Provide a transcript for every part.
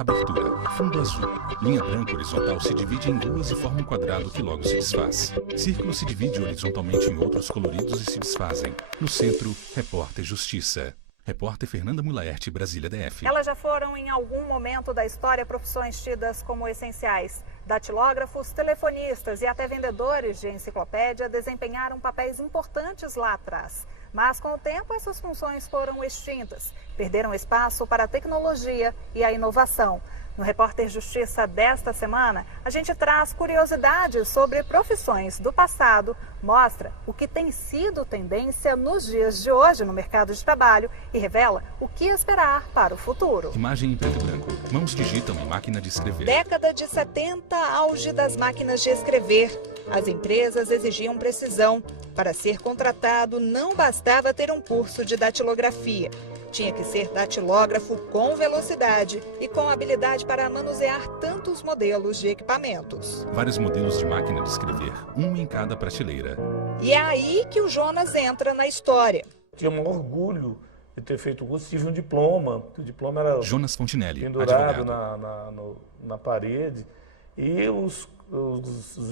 Abertura. Fundo azul. Linha branca horizontal se divide em duas e forma um quadrado que logo se desfaz. Círculo se divide horizontalmente em outros coloridos e se desfazem. No centro, Repórter Justiça. Repórter Fernanda Mulaerte, Brasília DF. Elas já foram em algum momento da história profissões tidas como essenciais. Datilógrafos, telefonistas e até vendedores de enciclopédia desempenharam papéis importantes lá atrás. Mas com o tempo essas funções foram extintas, perderam espaço para a tecnologia e a inovação. No Repórter Justiça desta semana, a gente traz curiosidades sobre profissões do passado, mostra o que tem sido tendência nos dias de hoje no mercado de trabalho e revela o que esperar para o futuro. Imagem em preto e branco. Mãos digitam em máquina de escrever. Década de 70, auge das máquinas de escrever. As empresas exigiam precisão. Para ser contratado, não bastava ter um curso de datilografia. Tinha que ser datilógrafo com velocidade e com habilidade para manusear tantos modelos de equipamentos. Vários modelos de máquina de escrever, um em cada prateleira. E é aí que o Jonas entra na história. Tinha um orgulho de ter feito o curso, tive um diploma. O diploma era Jonas Fontinelli, pendurado advogado. na parede. E os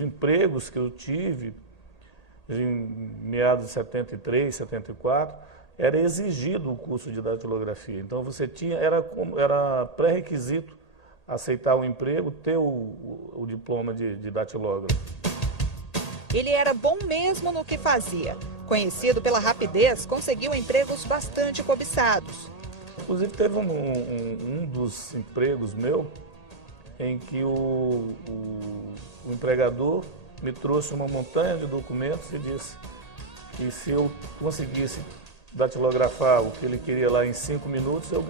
empregos que eu tive, em meados de 73, 74, era exigido o curso de datilografia. Então você tinha, era pré-requisito aceitar o emprego, ter o diploma de datilógrafo. Ele era bom mesmo no que fazia. Conhecido pela rapidez, conseguiu empregos bastante cobiçados. Inclusive teve um dos empregos meu em que o empregador me trouxe uma montanha de documentos e disse que se eu conseguisse datilografar o que ele queria lá em 5 minutos, eu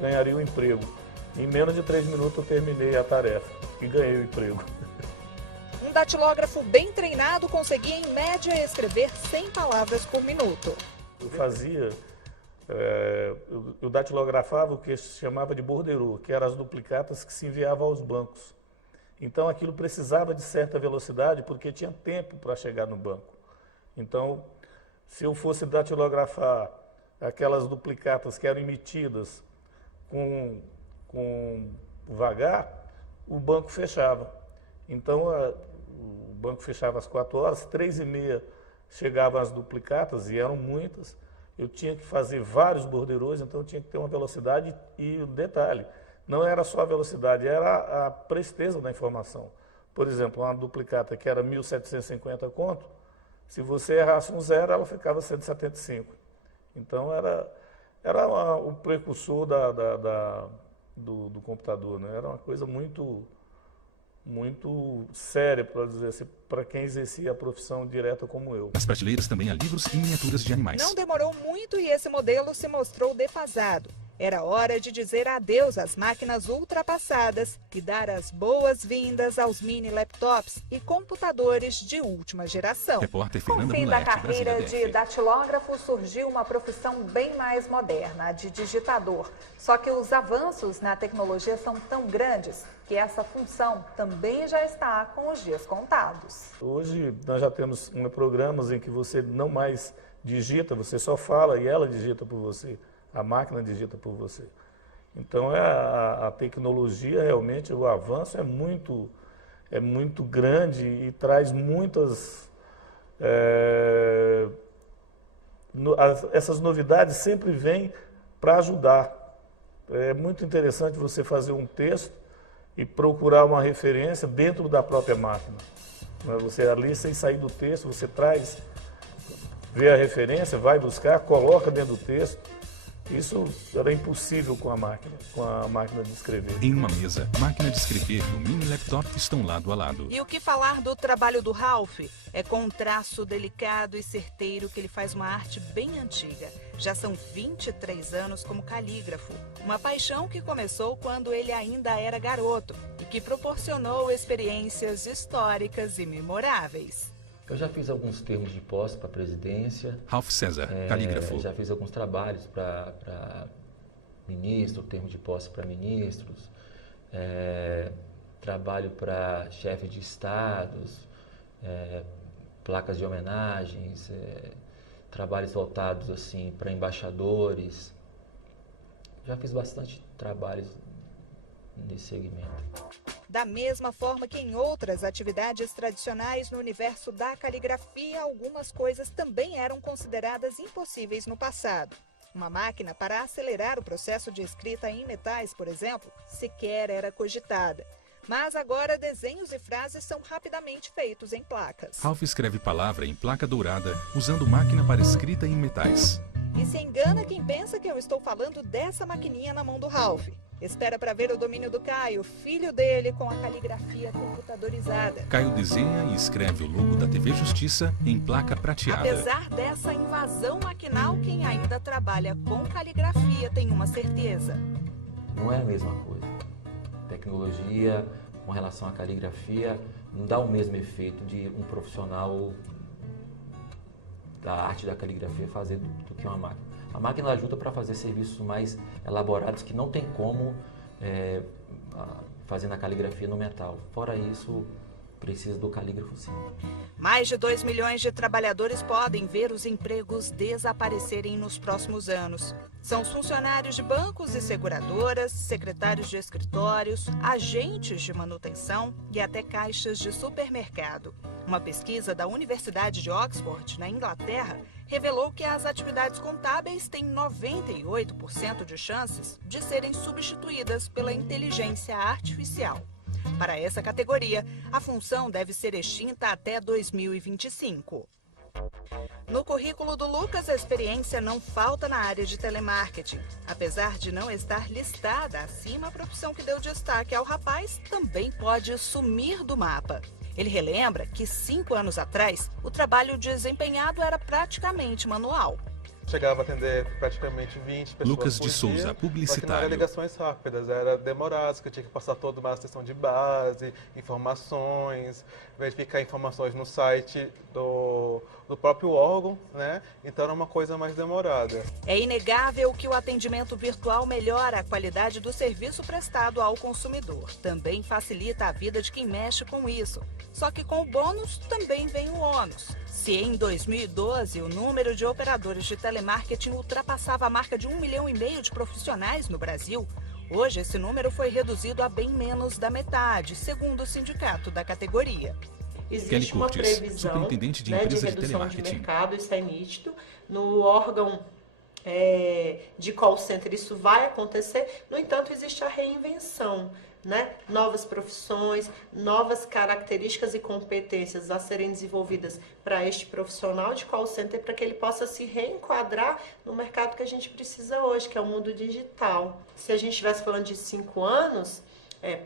ganharia o emprego. Em menos de 3 minutos eu terminei a tarefa e ganhei o emprego. Um datilógrafo bem treinado conseguia, em média, escrever 100 palavras por minuto. Eu datilografava o que se chamava de borderô, que eram as duplicatas que se enviavam aos bancos. Então aquilo precisava de certa velocidade porque tinha tempo para chegar no banco. Então, se eu fosse datilografar aquelas duplicatas que eram emitidas com vagar, o banco fechava. Então, o banco fechava às 4 horas, 3h30 chegavam as duplicatas, e eram muitas. Eu tinha que fazer vários borderôs, então eu tinha que ter uma velocidade e o detalhe, não era só a velocidade, era a presteza da informação. Por exemplo, uma duplicata que era 1.750 conto, se você errasse um zero, ela ficava 175. Então, era o precursor do computador, né? Era uma coisa muito séria, para dizer assim, para quem exercia a profissão direta como eu. Nas prateleiras também há livros e miniaturas de animais. Não demorou muito e esse modelo se mostrou defasado. Era hora de dizer adeus às máquinas ultrapassadas e dar as boas-vindas aos mini laptops e computadores de última geração. Repórter Com o Fernanda fim da Mulaerte, carreira Brasília de datilógrafo, surgiu uma profissão bem mais moderna, a de digitador. Só que os avanços na tecnologia são tão grandes que essa função também já está com os dias contados. Hoje nós já temos programas em que você não mais digita, você só fala e ela digita por você. A máquina digita por você. Então, a tecnologia, realmente, o avanço é muito grande e traz muitas... essas novidades sempre vêm para ajudar. É muito interessante você fazer um texto e procurar uma referência dentro da própria máquina. Você ali, sem sair do texto, você vê a referência, vai buscar, coloca dentro do texto. Isso era impossível com a máquina de escrever. Em uma mesa, máquina de escrever e o mini laptop estão lado a lado. E o que falar do trabalho do Ralph? É com um traço delicado e certeiro que ele faz uma arte bem antiga. Já são 23 anos como calígrafo. Uma paixão que começou quando ele ainda era garoto e que proporcionou experiências históricas e memoráveis. Eu já fiz alguns termos de posse para a presidência. Ralph César, calígrafo. Já fiz alguns trabalhos para ministro, termo de posse para ministros. Trabalho para chefes de estados, placas de homenagens, trabalhos voltados assim, para embaixadores. Já fiz bastante trabalhos nesse segmento. Da mesma forma que em outras atividades tradicionais no universo da caligrafia, algumas coisas também eram consideradas impossíveis no passado. Uma máquina para acelerar o processo de escrita em metais, por exemplo, sequer era cogitada. Mas agora desenhos e frases são rapidamente feitos em placas. Ralph escreve palavra em placa dourada usando máquina para escrita em metais. E se engana quem pensa que eu estou falando dessa maquininha na mão do Ralph. Espera para ver o domínio do Caio, filho dele, com a caligrafia computadorizada. Caio desenha e escreve o logo da TV Justiça em placa prateada. Apesar dessa invasão maquinal, quem ainda trabalha com caligrafia tem uma certeza. Não é a mesma coisa. Tecnologia com relação à caligrafia não dá o mesmo efeito de um profissional da arte da caligrafia fazer do que uma máquina. A máquina ajuda para fazer serviços mais elaborados que não tem como fazer na caligrafia no metal. Fora isso, precisa do calígrafo sim. Mais de 2 milhões de trabalhadores podem ver os empregos desaparecerem nos próximos anos. São os funcionários de bancos e seguradoras, secretários de escritórios, agentes de manutenção e até caixas de supermercado. Uma pesquisa da Universidade de Oxford, na Inglaterra, revelou que as atividades contábeis têm 98% de chances de serem substituídas pela inteligência artificial. Para essa categoria, a função deve ser extinta até 2025. No currículo do Lucas, a experiência não falta na área de telemarketing. Apesar de não estar listada acima, a profissão que deu destaque ao rapaz também pode sumir do mapa. Ele relembra que 5 anos atrás, o trabalho desempenhado era praticamente manual. Chegava a atender praticamente 20 pessoas Lucas por de Souza, dia, publicitário. Só que não era ligações rápidas, era demoradas, que eu tinha que passar toda uma sessão de base, informações, verificar informações no site do próprio órgão, né? Então era uma coisa mais demorada. É inegável que o atendimento virtual melhora a qualidade do serviço prestado ao consumidor. Também facilita a vida de quem mexe com isso. Só que com o bônus também vem o ônus. Se em 2012 o número de operadores de telemarketing ultrapassava a marca de 1,5 milhão de profissionais no Brasil, hoje esse número foi reduzido a bem menos da metade, segundo o sindicato da categoria. Existe uma Curtis, previsão superintendente de de empresa de redução telemarketing. de mercado, isso é nítido. No órgão de call center isso vai acontecer, no entanto existe a reinvenção. Né? Novas profissões, novas características e competências a serem desenvolvidas para este profissional de call center para que ele possa se reenquadrar no mercado que a gente precisa hoje, que é o mundo digital. Se a gente estivesse falando de 5 anos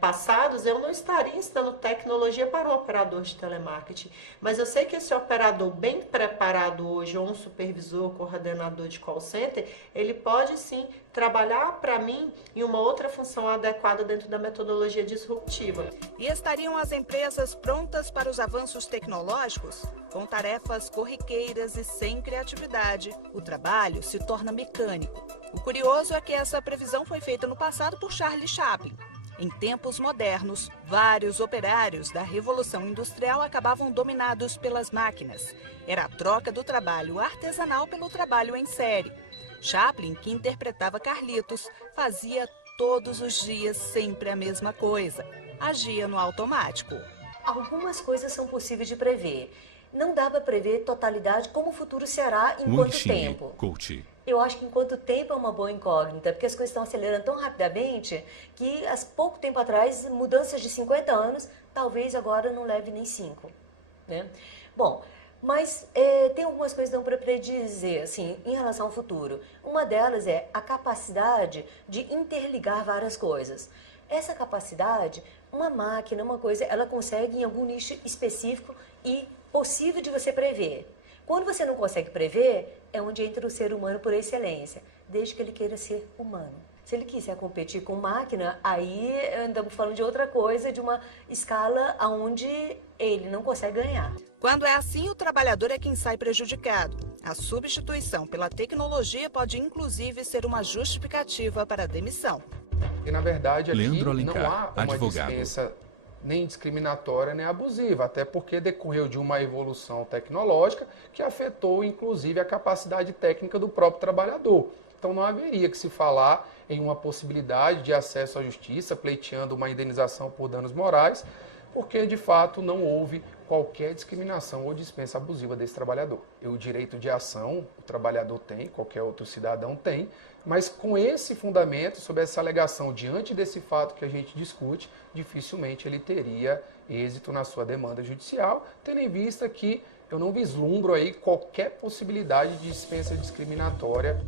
passados, eu não estaria ensinando tecnologia para um operador de telemarketing, mas eu sei que esse operador bem preparado hoje, ou um supervisor, coordenador de call center, ele pode sim trabalhar para mim em uma outra função adequada dentro da metodologia disruptiva. E estariam as empresas prontas para os avanços tecnológicos? Com tarefas corriqueiras e sem criatividade, o trabalho se torna mecânico. O curioso é que essa previsão foi feita no passado por Charlie Chaplin. Em tempos modernos, vários operários da Revolução Industrial acabavam dominados pelas máquinas. Era a troca do trabalho artesanal pelo trabalho em série. Chaplin, que interpretava Carlitos, fazia todos os dias sempre a mesma coisa. Agia no automático. Algumas coisas são possíveis de prever. Não dá para prever totalidade como o futuro será em quanto tempo. Coach. Eu acho que enquanto tempo é uma boa incógnita, porque as coisas estão acelerando tão rapidamente que, há pouco tempo atrás, mudanças de 50 anos, talvez agora não leve nem 5. Né? Bom, mas tem algumas coisas que dão para predizer, assim, em relação ao futuro. Uma delas é a capacidade de interligar várias coisas. Essa capacidade, uma máquina, uma coisa, ela consegue em algum nicho específico e possível de você prever. Quando você não consegue prever, é onde entra o ser humano por excelência, desde que ele queira ser humano. Se ele quiser competir com máquina, aí andamos falando de outra coisa, de uma escala onde ele não consegue ganhar. Quando é assim, o trabalhador é quem sai prejudicado. A substituição pela tecnologia pode, inclusive, ser uma justificativa para a demissão. E, na verdade, aqui Leandro Alencar, não há uma advogado. dispensa nem discriminatória, nem abusiva, até porque decorreu de uma evolução tecnológica que afetou, inclusive, a capacidade técnica do próprio trabalhador. Então não haveria que se falar em uma possibilidade de acesso à justiça, pleiteando uma indenização por danos morais, porque de fato não houve qualquer discriminação ou dispensa abusiva desse trabalhador. O direito de ação o trabalhador tem, qualquer outro cidadão tem, mas com esse fundamento, sob essa alegação, diante desse fato que a gente discute, dificilmente ele teria êxito na sua demanda judicial, tendo em vista que eu não vislumbro aí qualquer possibilidade de dispensa discriminatória.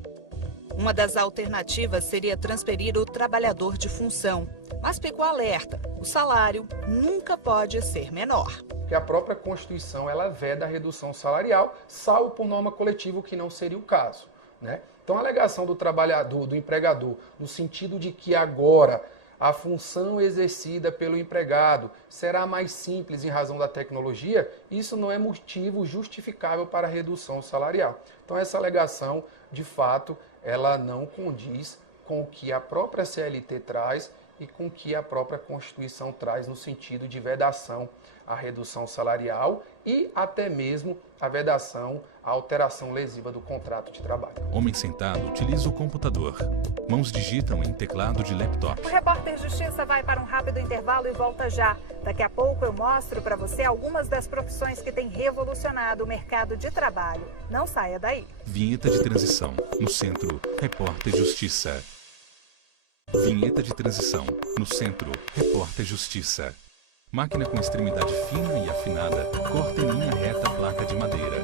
Uma das alternativas seria transferir o trabalhador de função. Mas ficou alerta, o salário nunca pode ser menor. Que a própria Constituição ela veda a redução salarial, salvo por norma coletiva, que não seria o caso, né? Então a alegação do trabalhador, do empregador, no sentido de que agora a função exercida pelo empregado será mais simples em razão da tecnologia, isso não é motivo justificável para a redução salarial. Então essa alegação, de fato, ela não condiz com o que a própria CLT traz e com o que a própria Constituição traz no sentido de vedação à redução salarial e até mesmo a vedação à alteração lesiva do contrato de trabalho. Homem sentado utiliza o computador. Mãos digitam em teclado de laptop. O Repórter Justiça vai para um rápido intervalo e volta já. Daqui a pouco eu mostro para você algumas das profissões que têm revolucionado o mercado de trabalho. Não saia daí. Vinheta de transição. No centro, Repórter Justiça. Vinheta de transição. No centro, Repórter Justiça. Máquina com extremidade fina e afinada corta em linha reta a placa de madeira.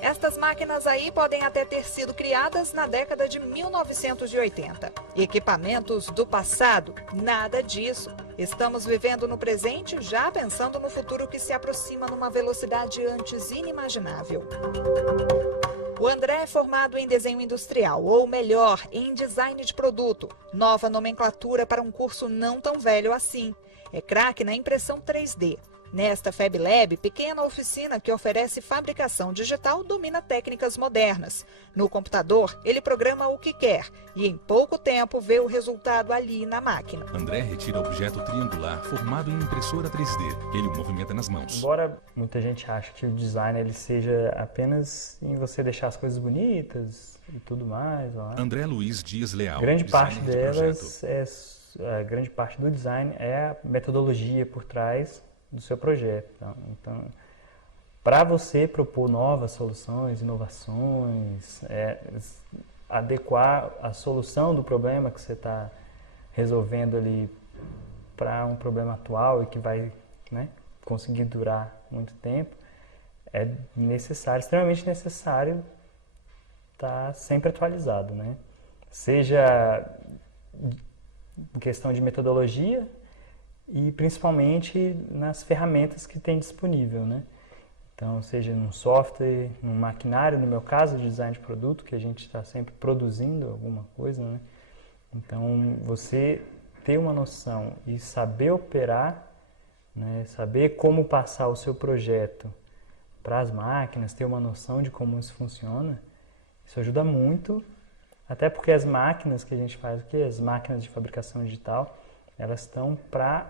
Estas máquinas aí podem até ter sido criadas na década de 1980. Equipamentos do passado, nada disso. Estamos vivendo no presente, já pensando no futuro que se aproxima numa velocidade antes inimaginável. O André é formado em desenho industrial, ou melhor, em design de produto. Nova nomenclatura para um curso não tão velho assim. É craque na impressão 3D. Nesta Fab Lab, pequena oficina que oferece fabricação digital, domina técnicas modernas. No computador, ele programa o que quer e em pouco tempo vê o resultado ali na máquina. André retira objeto triangular formado em impressora 3D. Ele o movimenta nas mãos. Embora muita gente ache que o design ele seja apenas em você deixar as coisas bonitas e tudo mais. Lá. André Luiz Dias Leal. Grande parte delas a grande parte do design é a metodologia por trás do seu projeto. Então, para você propor novas soluções, inovações, adequar a solução do problema que você está resolvendo ali para um problema atual e que vai, né, conseguir durar muito tempo, é necessário, extremamente necessário estar sempre atualizado, né? Seja em questão de metodologia e principalmente nas ferramentas que tem disponível, né? Então, seja num software, num maquinário, no meu caso, design de produto, que a gente está sempre produzindo alguma coisa, né? Então, você ter uma noção e saber operar, né? Saber como passar o seu projeto para as máquinas, ter uma noção de como isso funciona, isso ajuda muito. Até porque as máquinas que a gente faz aqui, as máquinas de fabricação digital, elas estão para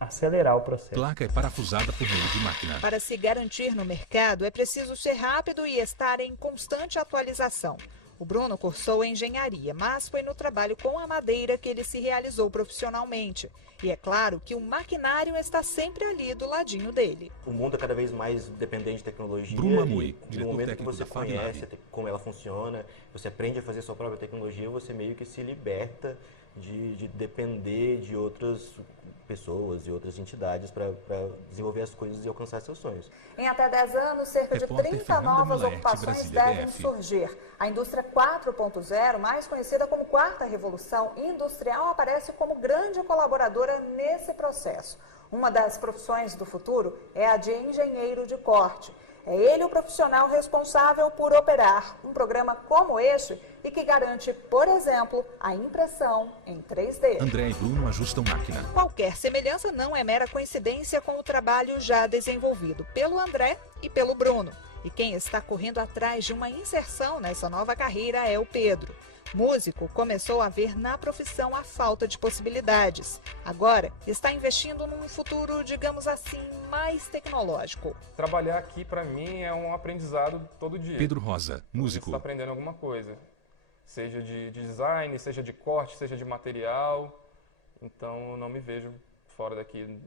acelerar o processo. Placa é parafusada por meio de máquina. Para se garantir no mercado, é preciso ser rápido e estar em constante atualização. O Bruno cursou engenharia, mas foi no trabalho com a madeira que ele se realizou profissionalmente. E é claro que o maquinário está sempre ali do ladinho dele. O mundo é cada vez mais dependente de tecnologia. Bruno Amui, no momento que você da Fab conhece Lab. como ela funciona, você aprende a fazer sua própria tecnologia, você meio que se liberta de depender de outras pessoas e outras entidades para desenvolver as coisas e alcançar seus sonhos. Em até 10 anos, cerca de Repórter 30 Fernanda novas Milete, ocupações Brasília, devem DF. surgir. A indústria 4.0, mais conhecida como Quarta Revolução Industrial, aparece como grande colaboradora nesse processo. Uma das profissões do futuro é a de engenheiro de corte. É ele o profissional responsável por operar um programa como este e que garante, por exemplo, a impressão em 3D. André e Bruno ajustam máquina. Qualquer semelhança não é mera coincidência com o trabalho já desenvolvido pelo André e pelo Bruno. E quem está correndo atrás de uma inserção nessa nova carreira é o Pedro. Músico, começou a ver na profissão a falta de possibilidades. Agora, está investindo num futuro, digamos assim, mais tecnológico. Trabalhar aqui, para mim, é um aprendizado todo dia. Pedro Rosa, Você músico. está aprendendo alguma coisa. seja de design, seja de corte, seja de material. Então, eu não me vejo fora daqui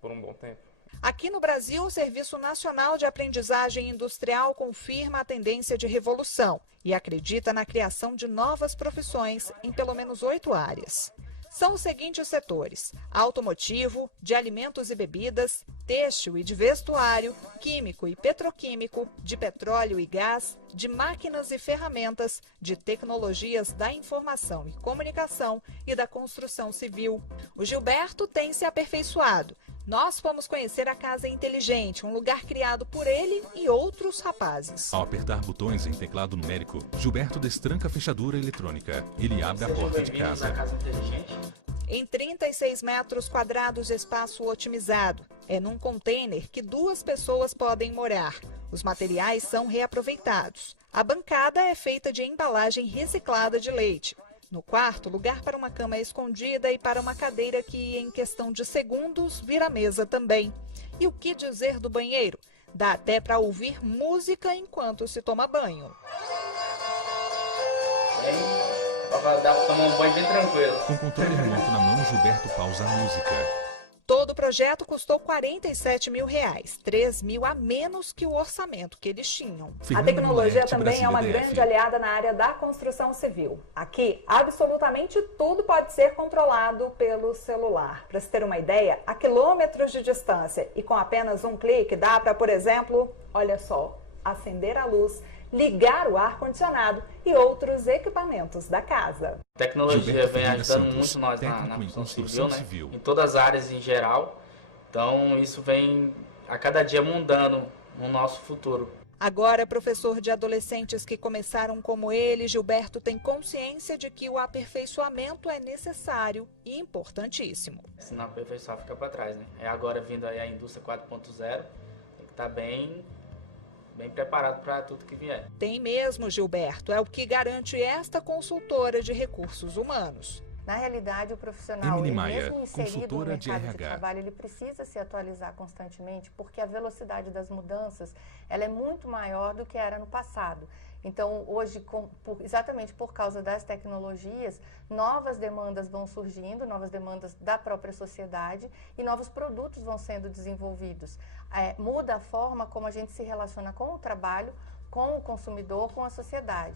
por um bom tempo. Aqui no Brasil, o Serviço Nacional de Aprendizagem Industrial confirma a tendência de revolução e acredita na criação de novas profissões em pelo menos 8 áreas. São os seguintes setores: automotivo, de alimentos e bebidas, têxtil e de vestuário, químico e petroquímico, de petróleo e gás, de máquinas e ferramentas, de tecnologias da informação e comunicação e da construção civil. O Gilberto tem se aperfeiçoado. Nós fomos conhecer a Casa Inteligente, um lugar criado por ele e outros rapazes. Ao apertar botões em teclado numérico, Gilberto destranca a fechadura eletrônica. Ele abre a porta de casa. Em 36 metros quadrados de espaço otimizado. É num container que 2 pessoas podem morar. Os materiais são reaproveitados. A bancada é feita de embalagem reciclada de leite. No quarto, lugar para uma cama escondida e para uma cadeira que, em questão de segundos, vira mesa também. E o que dizer do banheiro? Dá até para ouvir música enquanto se toma banho. Dá para tomar um banho bem tranquilo. Com controle remoto na mão, Gilberto pausa a música. Todo o projeto custou R$47 mil, 3 mil a menos que o orçamento que eles tinham. Fernanda A tecnologia Molerte, também é uma Brasília, DF. grande aliada na área da construção civil. Aqui, absolutamente tudo pode ser controlado pelo celular. Para se ter uma ideia, a quilômetros de distância e com apenas um clique dá para, por exemplo, olha só, acender a luz, ligar o ar-condicionado e outros equipamentos da casa. A tecnologia Gilberto vem Ferreira ajudando Santos, muito nós na técnico em construção construção civil, né? civil. Em todas as áreas em geral. Então isso vem a cada dia mudando no nosso futuro. Agora, professor de adolescentes que começaram como ele, Gilberto tem consciência de que o aperfeiçoamento é necessário e importantíssimo. Se não aperfeiçoar, fica para trás, né? É agora vindo aí a indústria 4.0, tem que estar bem preparado para tudo que vier. Tem mesmo, Gilberto, é o que garante esta consultora de recursos humanos. Na realidade, o profissional, Emily ele Maia, mesmo inserido no consultora de mercado de RH. trabalho, ele precisa se atualizar constantemente, porque a velocidade das mudanças ela é muito maior do que era no passado. Então, hoje, exatamente por causa das tecnologias, novas demandas vão surgindo, novas demandas da própria sociedade e novos produtos vão sendo desenvolvidos. Muda a forma como a gente se relaciona com o trabalho, com o consumidor, com a sociedade.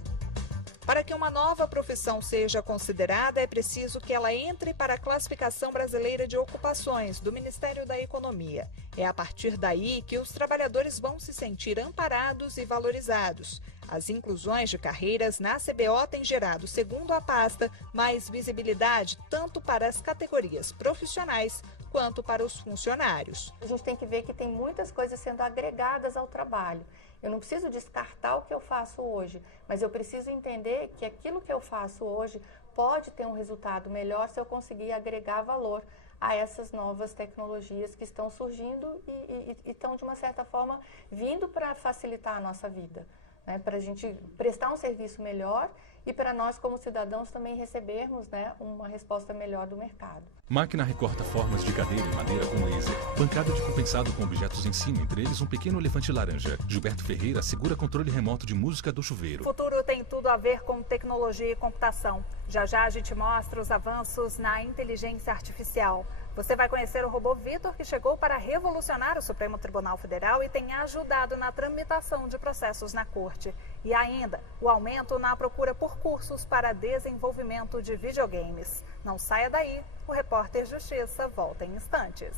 Para que uma nova profissão seja considerada, é preciso que ela entre para a Classificação Brasileira de Ocupações do Ministério da Economia. É a partir daí que os trabalhadores vão se sentir amparados e valorizados. As inclusões de carreiras na CBO têm gerado, segundo a pasta, mais visibilidade tanto para as categorias profissionais quanto para os funcionários. A gente tem que ver que tem muitas coisas sendo agregadas ao trabalho. Eu não preciso descartar o que eu faço hoje, mas eu preciso entender que aquilo que eu faço hoje pode ter um resultado melhor se eu conseguir agregar valor a essas novas tecnologias que estão surgindo e estão, de uma certa forma, vindo para facilitar a nossa vida, né? Para a gente prestar um serviço melhor e para nós, como cidadãos, também recebermos, né, uma resposta melhor do mercado. Máquina recorta formas de cadeira e madeira com laser. Bancada de compensado com objetos em cima, entre eles um pequeno elefante laranja. Gilberto Ferreira segura controle remoto de música do chuveiro. O futuro tem tudo a ver com tecnologia e computação. Já já a gente mostra os avanços na inteligência artificial. Você vai conhecer o robô Vitor, que chegou para revolucionar o Supremo Tribunal Federal e tem ajudado na tramitação de processos na corte. E ainda, o aumento na procura por cursos para desenvolvimento de videogames. Não saia daí, o Repórter Justiça volta em instantes.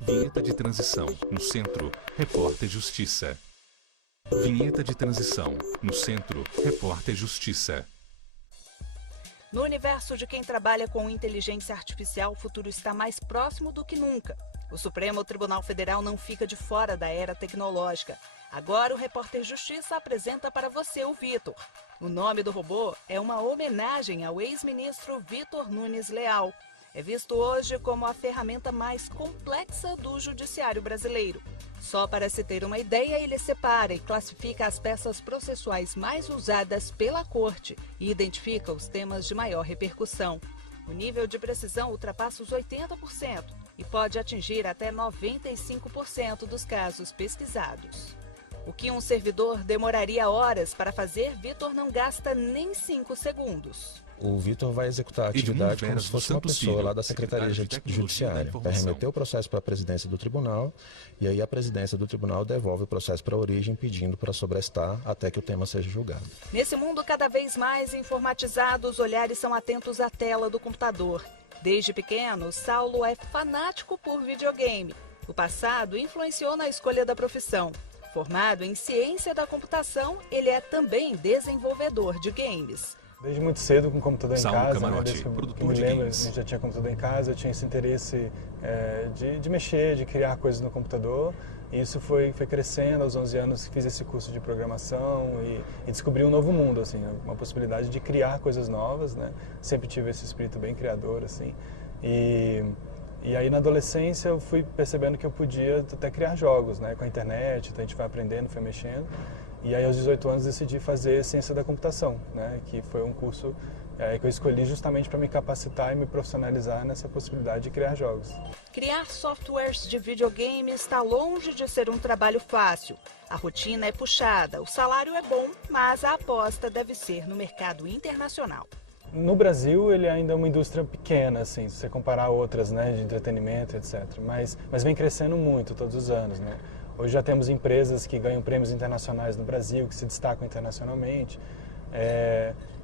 Vinheta de transição. No centro, Repórter Justiça. Vinheta de transição. No centro, Repórter Justiça. No universo de quem trabalha com inteligência artificial, o futuro está mais próximo do que nunca. O Supremo Tribunal Federal não fica de fora da era tecnológica. Agora o Repórter Justiça apresenta para você o Vitor. O nome do robô é uma homenagem ao ex-ministro Vitor Nunes Leal. É visto hoje como a ferramenta mais complexa do judiciário brasileiro. Só para se ter uma ideia, ele separa e classifica as peças processuais mais usadas pela corte e identifica os temas de maior repercussão. O nível de precisão ultrapassa os 80% e pode atingir até 95% dos casos pesquisados. O que um servidor demoraria horas para fazer, Vitor não gasta nem 5 segundos. O Vitor vai executar a atividade como se fosse uma pessoa lá da Secretaria Judiciária. Vai remeter o processo para a presidência do tribunal e aí a presidência do tribunal devolve o processo para a origem pedindo para sobrestar até que o tema seja julgado. Nesse mundo cada vez mais informatizado, os olhares são atentos à tela do computador. Desde pequeno, Saulo é fanático por videogame. O passado influenciou na escolha da profissão. Formado em ciência da computação, ele é também desenvolvedor de games. Desde muito cedo com o computador em casa, Camarote, desde que eu produtor me de lembro, a games. gente já tinha computador em casa, eu tinha esse interesse de mexer, de criar coisas no computador. E isso foi crescendo. Aos 11 anos fiz esse curso de programação e descobri um novo mundo, assim, uma possibilidade de criar coisas novas, né? Sempre tive esse espírito bem criador, assim. E aí na adolescência eu fui percebendo que eu podia até criar jogos, né? Com a internet, então a gente vai aprendendo, foi mexendo. E aí aos 18 anos decidi fazer ciência da computação, né? Que foi um curso que eu escolhi justamente para me capacitar e me profissionalizar nessa possibilidade de criar jogos. Criar softwares de videogame está longe de ser um trabalho fácil. A rotina é puxada, o salário é bom, mas a aposta deve ser no mercado internacional. No Brasil, ele ainda é uma indústria pequena, assim, se você comparar a outras, né, de entretenimento, etc. Mas vem crescendo muito todos os anos, né? Hoje já temos empresas que ganham prêmios internacionais no Brasil, que se destacam internacionalmente.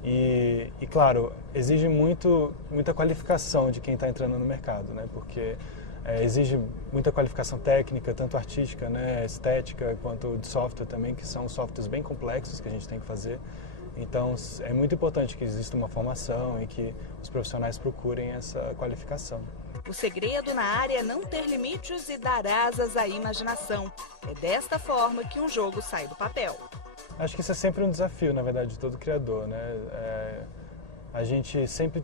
E claro, exige muita qualificação de quem está entrando no mercado, né? Porque exige muita qualificação técnica, tanto artística, né, estética, quanto de software também, que são softwares bem complexos que a gente tem que fazer. Então, é muito importante que exista uma formação e que os profissionais procurem essa qualificação. O segredo na área é não ter limites e dar asas à imaginação. É desta forma que um jogo sai do papel. Acho que isso é sempre um desafio, na verdade, de todo criador, né? A gente sempre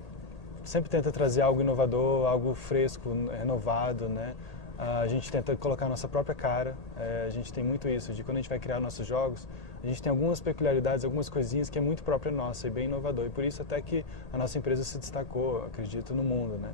tenta trazer algo inovador, algo fresco, renovado, né? A gente tenta colocar a nossa própria cara. A gente tem muito isso, de quando a gente vai criar nossos jogos, a gente tem algumas peculiaridades, algumas coisinhas que é muito própria nossa e bem inovador. E por isso até que a nossa empresa se destacou, acredito, no mundo, né?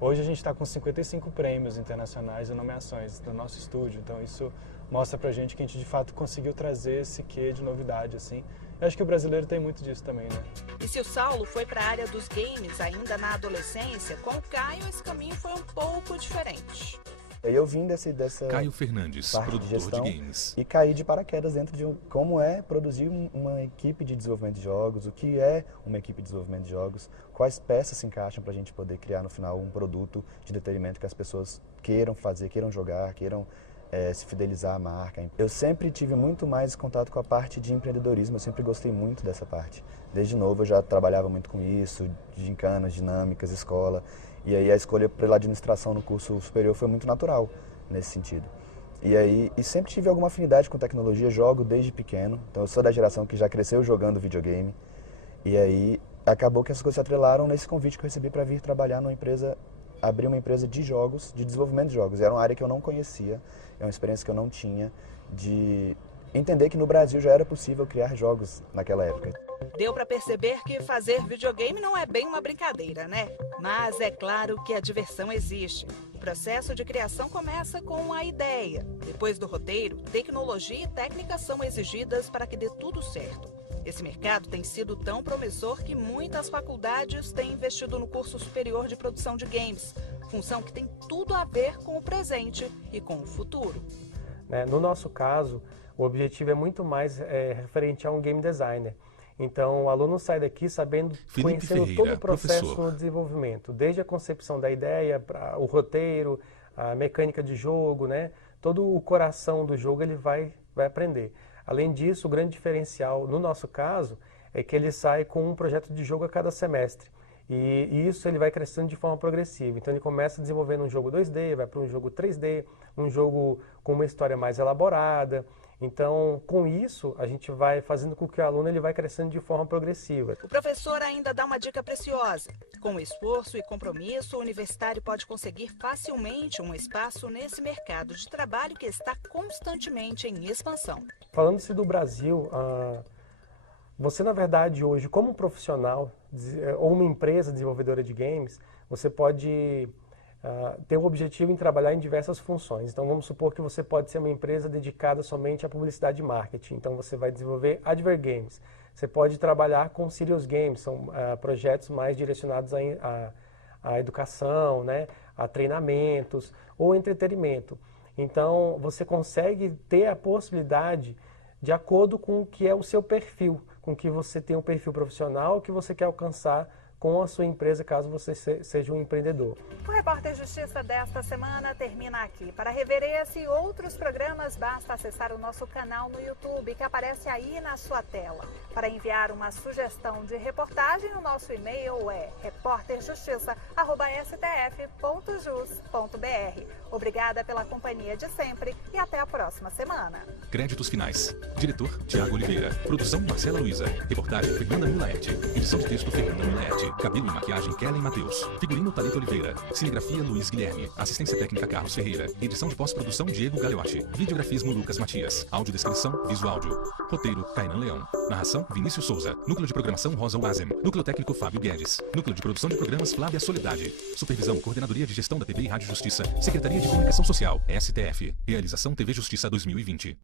Hoje a gente está com 55 prêmios internacionais e nomeações no nosso estúdio, então isso mostra pra gente que a gente de fato conseguiu trazer esse quê de novidade, assim. Eu acho que o brasileiro tem muito disso também, né? E se o Saulo foi para a área dos games ainda na adolescência, com o Caio esse caminho foi um pouco diferente. Eu vim dessa Caio Fernandes, parte produtor de gestão, de games. e caí de paraquedas dentro de como é produzir uma equipe de desenvolvimento de jogos, o que é uma equipe de desenvolvimento de jogos, quais peças se encaixam para a gente poder criar no final um produto de entretenimento que as pessoas queiram fazer, queiram jogar, queiram se fidelizar à marca. Eu sempre tive muito mais contato com a parte de empreendedorismo, eu sempre gostei muito dessa parte. Desde novo eu já trabalhava muito com isso, gincanas, dinâmicas, escola. E aí a escolha pela administração no curso superior foi muito natural nesse sentido. E sempre tive alguma afinidade com tecnologia, jogo desde pequeno. Então eu sou da geração que já cresceu jogando videogame. E aí acabou que essas coisas se atrelaram nesse convite que eu recebi para vir trabalhar numa empresa, abrir uma empresa de jogos, de desenvolvimento de jogos. Era uma área que eu não conhecia, é uma experiência que eu não tinha, de entender que no Brasil já era possível criar jogos naquela época. Deu para perceber que fazer videogame não é bem uma brincadeira, né? Mas é claro que a diversão existe. O processo de criação começa com a ideia. Depois do roteiro, tecnologia e técnica são exigidas para que dê tudo certo. Esse mercado tem sido tão promissor que muitas faculdades têm investido no curso superior de produção de games, função que tem tudo a ver com o presente e com o futuro. No nosso caso, o objetivo é muito mais referente a um game designer. Então, o aluno sai daqui sabendo, conhecendo todo o processo no desenvolvimento, desde a concepção da ideia, o roteiro, a mecânica de jogo, né? Todo o coração do jogo ele vai aprender. Além disso, o grande diferencial, no nosso caso, é que ele sai com um projeto de jogo a cada semestre. E isso ele vai crescendo de forma progressiva. Então, ele começa desenvolvendo um jogo 2D, vai para um jogo 3D, um jogo com uma história mais elaborada. Então, com isso, a gente vai fazendo com que o aluno ele vai crescendo de forma progressiva. O professor ainda dá uma dica preciosa. Com esforço e compromisso, o universitário pode conseguir facilmente um espaço nesse mercado de trabalho que está constantemente em expansão. Falando-se do Brasil, você, na verdade, hoje, como profissional ou uma empresa desenvolvedora de games, você pode tem o objetivo em trabalhar em diversas funções. Então, vamos supor que você pode ser uma empresa dedicada somente à publicidade e marketing. Então, você vai desenvolver Adver Games. Você pode trabalhar com Serious Games, são projetos mais direcionados à educação, né, a treinamentos ou entretenimento. Então, você consegue ter a possibilidade de acordo com o que é o seu perfil, com que você tem um perfil profissional que você quer alcançar com a sua empresa, caso você seja um empreendedor. O Repórter Justiça desta semana termina aqui. Para rever esse e outros programas, basta acessar o nosso canal no YouTube, que aparece aí na sua tela. Para enviar uma sugestão de reportagem, o nosso e-mail é reporterjustiça@stf.jus.br. Obrigada pela companhia de sempre e até a próxima semana. Créditos finais. Diretor, Tiago Oliveira. Produção, Marcela Luiza. Reportagem, Fernanda Milaete. Edição de texto, Fernanda Milaete. Cabelo e maquiagem, Kellen Matheus. Figurino, Thalita Oliveira. Cinegrafia, Luiz Guilherme. Assistência técnica, Carlos Ferreira. Edição de pós-produção, Diego Galeotti. Videografismo, Lucas Matias. Audiodescrição, Visuáudio. Roteiro, Kainan Leão. Narração, Vinícius Souza. Núcleo de programação, Rosa Wazem. Núcleo técnico, Fábio Guedes. Núcleo de produção de programas, Flávia Soledade. Supervisão, Coordenadoria de Gestão da TV e Rádio Justiça. Secretaria de Comunicação Social, STF. Realização TV Justiça 2020.